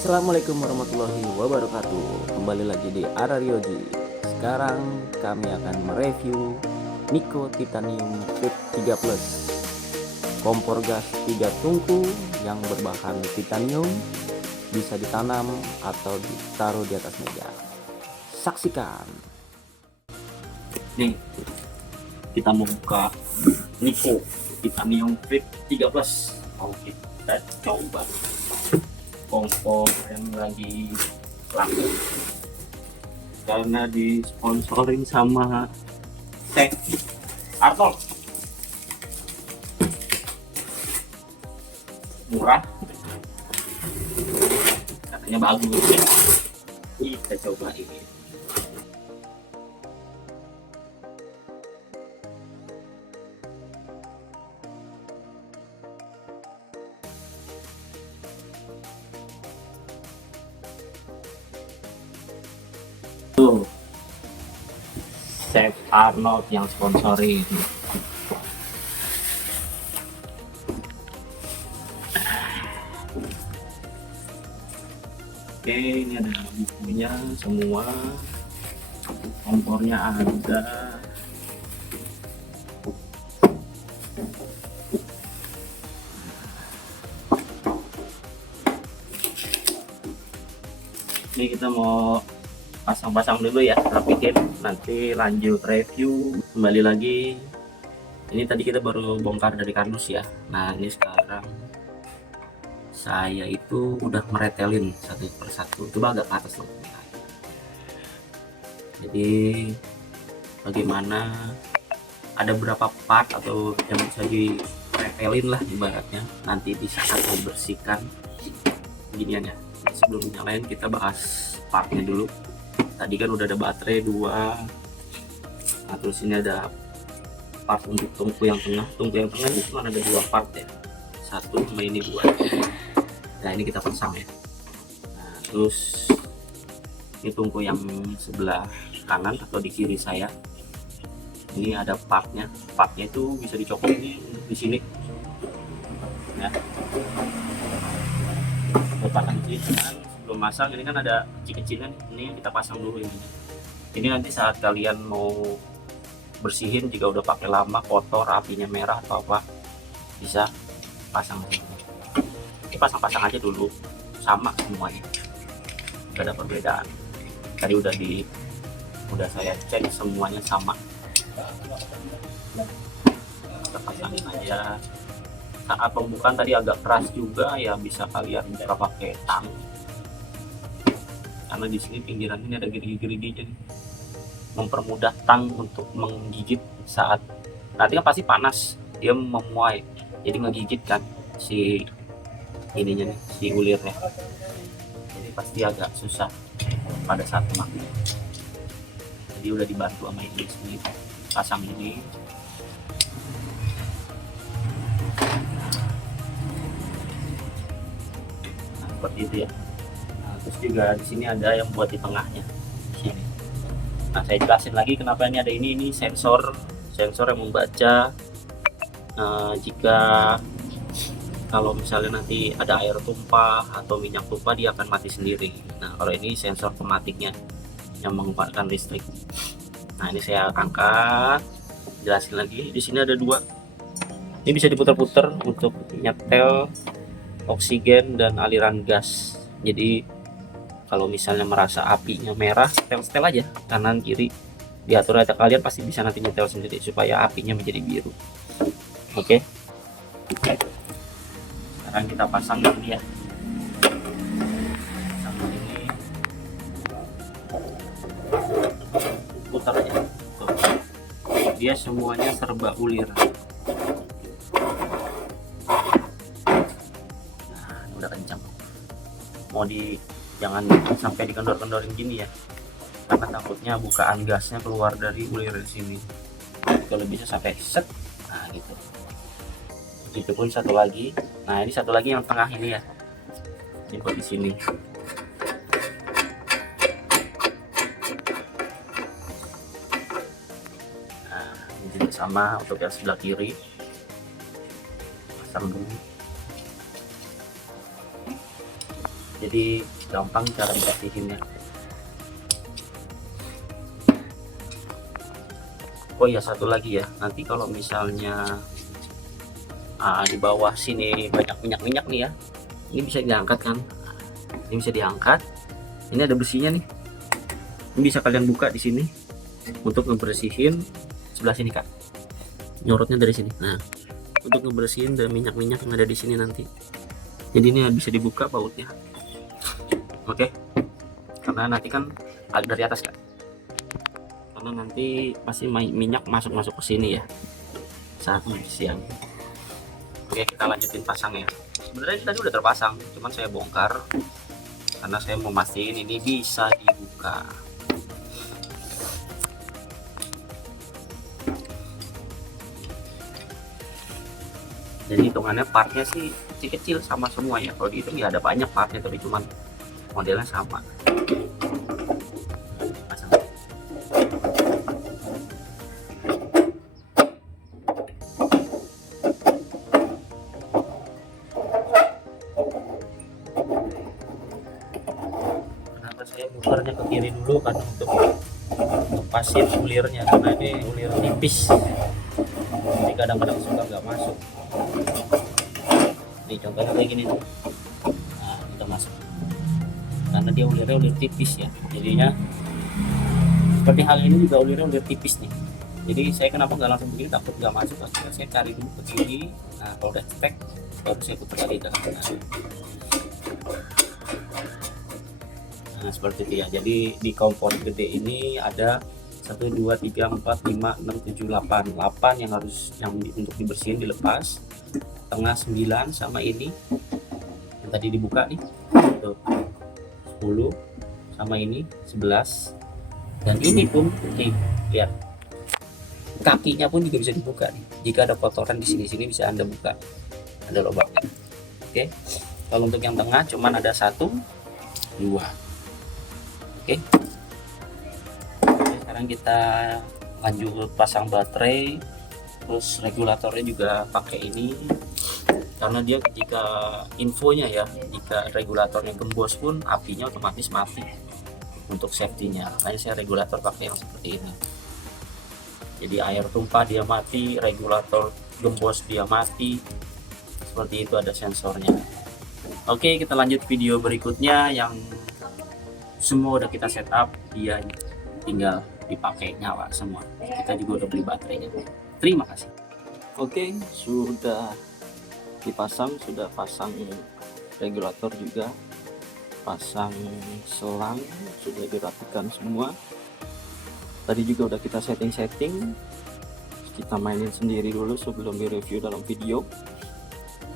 Assalamualaikum warahmatullahi wabarakatuh. Kembali lagi di Araryoji. Sekarang kami akan mereview Niko Titanium Fit 3 Plus, kompor gas 3 tungku yang berbahan titanium, bisa ditanam atau ditaruh di atas meja. Saksikan. Nih, kita mau buka Niko Titanium Fit 3 Plus. Oke, kita coba kompor yang lagi laku karena disponsorin sama Tech Arnold. Murah, katanya bagus. Kita coba ini. Tuh, Chef Arnold yang sponsorin. Oke, ini ada bukunya semua, kompornya ada. Ini kita mau pasang-pasang dulu ya, rapihin, nanti lanjut review. Kembali lagi, ini tadi kita baru bongkar dari kardus ya. Nah, ini sekarang saya itu udah meretelin satu persatu, coba agak ke atas loh. Jadi bagaimana, ada berapa part atau yang bisa diretelin lah ibaratnya, nanti di saat dibersihkan ginian ya. Sebelum nyalain kita bahas partnya dulu. Tadi kan udah ada baterai 2, nah terus ini ada part untuk tungku yang tengah. Tungku yang tengah itu kan ada 2 part ya, 1 sama ini 2. Nah ini kita pasang ya. Nah terus ini tungku yang sebelah kanan atau di kiri saya, ini ada partnya itu bisa dicopot ini di sini ya. Pasang cincin sebelum masang, ini kan ada kecil-kecilan, ini kita pasang dulu ini nanti saat kalian mau bersihin, jika udah pakai lama kotor, apinya merah atau apa, bisa pasang ini pasang-pasang aja dulu, sama semuanya, gak ada perbedaan. Tadi udah saya cek semuanya sama, kita pasangin aja. Saat pembukaan tadi agak keras juga ya, bisa kalian buka pakai tang, karena di sini pinggiran ini ada gerigi-gerigi, jadi mempermudah tang untuk menggigit saat nanti kan pasti panas, dia memuai, jadi ngegigit kan si ininya nih, si ulirnya, jadi pasti agak susah pada saat memakai. Jadi udah dibantu sama ini sendiri, pasang ini. Nah, seperti itu ya. Nah, terus juga di sini ada yang buat di tengahnya sini. Nah saya jelasin lagi kenapa ini ada ini sensor yang membaca jika kalau misalnya nanti ada air tumpah atau minyak tumpah, dia akan mati sendiri. Nah kalau ini sensor pematiknya yang mengeluarkan listrik. Nah ini saya angkat, jelasin lagi. Di sini ada 2, ini bisa diputar-putar untuk nyetel oksigen dan aliran gas. Jadi kalau misalnya merasa apinya merah, setel aja kanan kiri, diatur aja, kalian pasti bisa nanti nyetel sendiri supaya apinya menjadi biru. Oke. Sekarang kita pasang ini ya. Pasang ini, putar aja. Tuh. Dia semuanya serba ulir. Nah, udah kencang. Mau jangan sampai dikendor-kendorin gini ya, karena takutnya bukaan gasnya keluar dari ulir di sini. Kalau bisa sampai set, nah gitu. Itu pun satu lagi. Nah ini satu lagi yang tengah ini ya, ini buat di sini. Nah ini juga sama untuk yang sebelah kiri, pasang dulu. jadi gampang cara dibersihinnya. Oh iya, satu lagi ya, nanti kalau misalnya di bawah sini banyak minyak-minyak nih ya, ini bisa diangkat kan, ini bisa diangkat, ini ada besinya nih, ini bisa kalian buka di sini untuk ngebersihin sebelah sini Kak, nyorotnya dari sini. Nah, untuk ngebersihin dari minyak-minyak yang ada di sini nanti, jadi ini bisa dibuka bautnya. Oke, karena nanti kan dari atas Kak, karena nanti pasti minyak masuk ke sini ya saat siang. Oke, kita lanjutin pasang ya. Sebenarnya tadi udah terpasang, cuman saya bongkar karena saya mau mastiin ini bisa dibuka. Jadi hitungannya partnya sih kecil-kecil sama semua ya, kalau dihitung ya ada banyak partnya tapi cuman modelnya sama. Pasang. Kenapa saya muternya ke kiri dulu kan, untuk lepasin ulirnya, karena ini ulir tipis, jadi kadang-kadang suka nggak masuk. Nih contohnya kayak gini nih, nah kita masuk karena dia ulirnya ulir tipis ya, jadinya seperti hal ini juga ulirnya ulir tipis nih. Jadi saya kenapa nggak langsung begini, takut nggak masuk, akhirnya saya cari dulu ke kiri. Nah kalau udah cek baru saya putar lagi ke kanan. Nah seperti itu ya, jadi di kompor gede ini ada 1, 2, 3, 4, 5, 6, 7, 8 yang harus untuk dibersihin, dilepas. Tengah 9 sama ini yang tadi dibuka nih, tuh 10 sama ini 11, dan ini pun nih lihat kakinya pun juga bisa dibuka nih. Jika ada kotoran di sini bisa Anda buka, ada lubangnya. Oke, kalau untuk yang tengah cuman ada 1, 2. Oke, sekarang kita lanjut pasang baterai, terus regulatornya juga pakai ini, karena dia jika infonya ya, jika regulatornya gembos pun apinya otomatis mati untuk safety-nya. Makanya saya regulator pakai yang seperti ini, jadi air tumpah dia mati, regulator gembos dia mati, seperti itu, ada sensornya. Oke, kita lanjut video berikutnya yang semua udah kita setup, dia tinggal dipakai nyala semua. Kita juga udah beli baterainya. Terima kasih. Oke, sudah dipasang, sudah pasang regulator juga, pasang selang sudah dirapikan semua. Tadi juga udah kita setting, kita mainin sendiri dulu sebelum direview dalam video.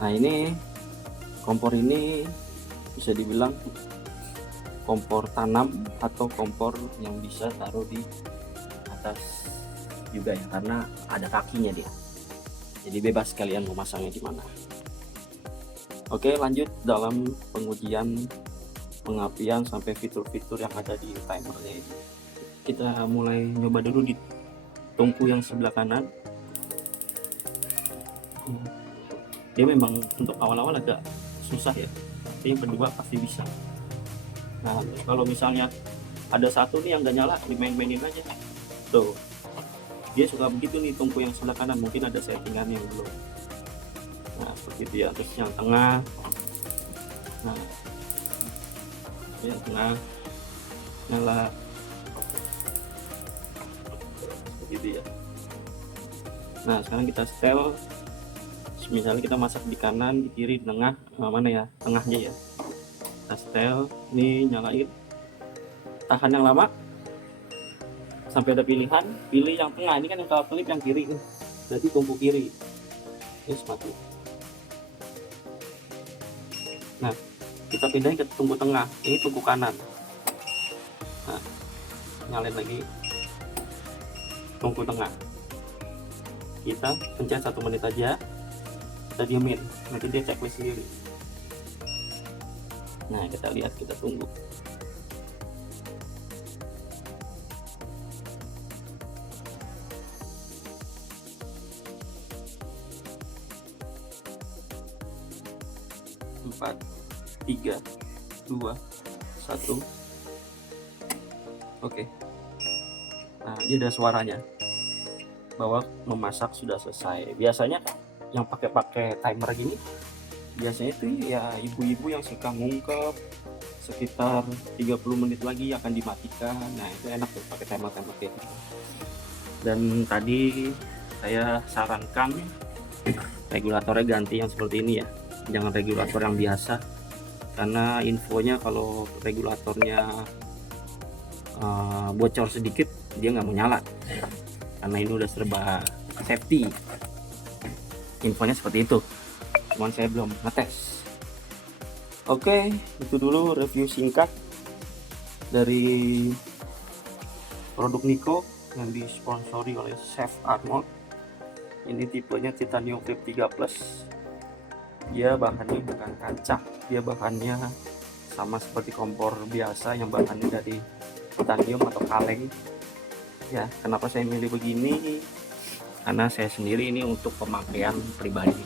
Nah ini kompor ini bisa dibilang kompor tanam atau kompor yang bisa taruh di atas juga ya, karena ada kakinya dia, jadi bebas kalian mau masangnya di mana. Oke, lanjut dalam pengujian pengapian sampai fitur-fitur yang ada di timernya ini. Kita mulai nyoba dulu di tungku yang sebelah kanan. Dia memang untuk awal-awal agak susah ya, tapi yang kedua pasti bisa. Nah kalau misalnya ada satu nih yang nggak nyala, dimain-mainin aja tuh, dia suka begitu nih. Tungku yang sebelah kanan mungkin ada settingan yang belum. Nah seperti itu ya. Terus yang tengah, nah yang tengah nyala gitu ya. Nah sekarang kita setel, misalnya kita masak di kanan, di kiri, di tengah, mana ya, tengahnya ya. Kita setel, ini nyalain, tahan yang lama sampai ada pilihan, pilih yang tengah. Ini kan yang kalau klip yang kiri nih, berarti tungku kiri, terus mati. Nah kita pindahin ke tungku tengah, ini tungku kanan. Nah nyalain lagi tungku tengah, kita pencet 1 menit aja, kita diemin, nanti dia checklist sendiri. Nah kita lihat, kita tunggu. Empat, 3, 2, 1. Oke. Nah, ini ada suaranya bahwa memasak sudah selesai. Biasanya yang pakai timer gini biasanya itu ya ibu-ibu yang suka ngungkep sekitar 30 menit lagi akan dimatikan. Nah, itu enak tuh pakai timer-timer kayak gitu. Dan tadi saya sarankan regulatornya ganti yang seperti ini ya, jangan regulator yang biasa, karena infonya kalau regulatornya bocor sedikit dia nggak mau nyala, karena ini udah serba safety, infonya seperti itu, cuman saya belum ngetes. Oke, itu dulu review singkat dari produk Niko yang disponsori oleh Chef Arnold. Ini tipenya titanium flip 3 plus. Dia bahannya bukan kaca, dia bahannya sama seperti kompor biasa yang bahannya dari titanium atau kaleng. Ya, kenapa saya milih begini? Karena saya sendiri ini untuk pemakaian pribadi.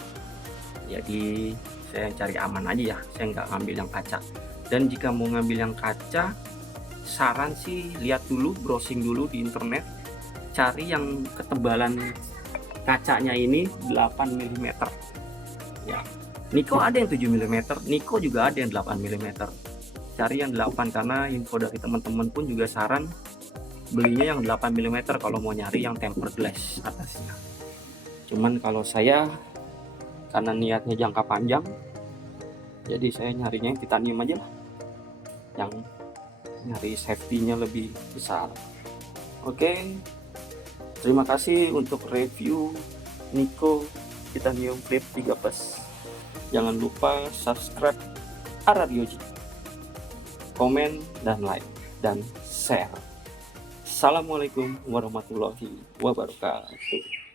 Jadi saya cari aman aja ya, saya nggak ngambil yang kaca. Dan jika mau ngambil yang kaca, saran sih lihat dulu, browsing dulu di internet, cari yang ketebalan kacanya ini 8 mm. Ya, Niko ada yang 7 mm, Niko juga ada yang 8 mm. Cari yang 8, karena info dari teman-teman pun juga saran belinya yang 8 mm kalau mau nyari yang tempered glass atasnya. Cuman kalau saya karena niatnya jangka panjang, jadi saya nyarinya yang titanium aja lah, yang nyari safety-nya lebih besar. Oke, terima kasih untuk review Niko titanium flip 3 plus. Jangan lupa subscribe Araryoji, komen dan like dan share. Assalamualaikum warahmatullahi wabarakatuh.